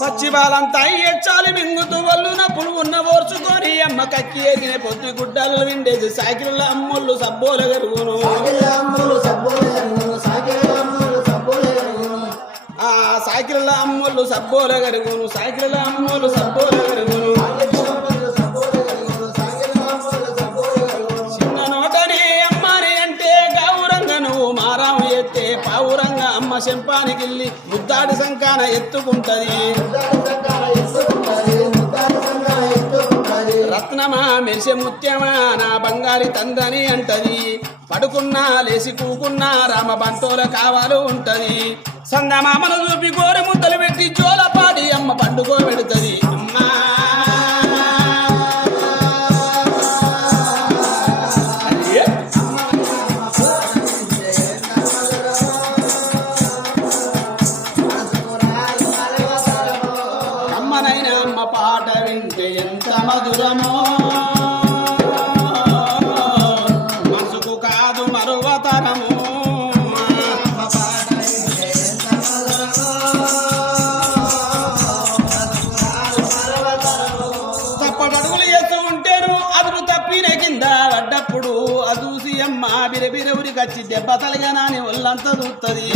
పచ్చి బాలంతా ఎచ్చాలి మింగుతూ వల్లున పులువున్న ఓర్చుకొని అమ్మ కక్కి ఎగిన పొద్దు గుడ్డలు విండేది సాకిళ్ళ అమ్ముళ్ళు సబ్బోల గరుగును ఆ సాకిళ్ళ అమ్ముళ్ళు సబ్బోల గరుగును సాకిళ్ళ అమ్ముళ్ళు సబ్బోల గరుగును చిన్న నోటని అమ్మని అంటే గౌరంగ నువ్వు మారాము ఎత్తే పావురంగా అమ్మ శంపానికిల్లి ముద్దాడి సంకాన ఎత్తుకుంటది రత్నమా మెరిసె ముత్యమా నా బంగారి తందని అంటది పడుకున్నా లేసి కూకున్నా రామ బంటోల కావాలు ఉంటది సందమామను చూపి గోరె ముద్దలు పెట్టి జోలపాడి అమ్మ పండుగో పెడుతుంది అమ్మా అమ్మనైనా అమ్మ పాట వింటే ఎంత మధురమో మనసుకు కాదు మరువతరము తప్పటడుగులు చేస్తూ ఉంటేను అదుపు తప్పిన కింద పడ్డప్పుడు అదూసి అమ్మ బిరబిరవురి కచ్చి దెబ్బ తలగా నాని ఒళ్ళంతా దూస్తుంది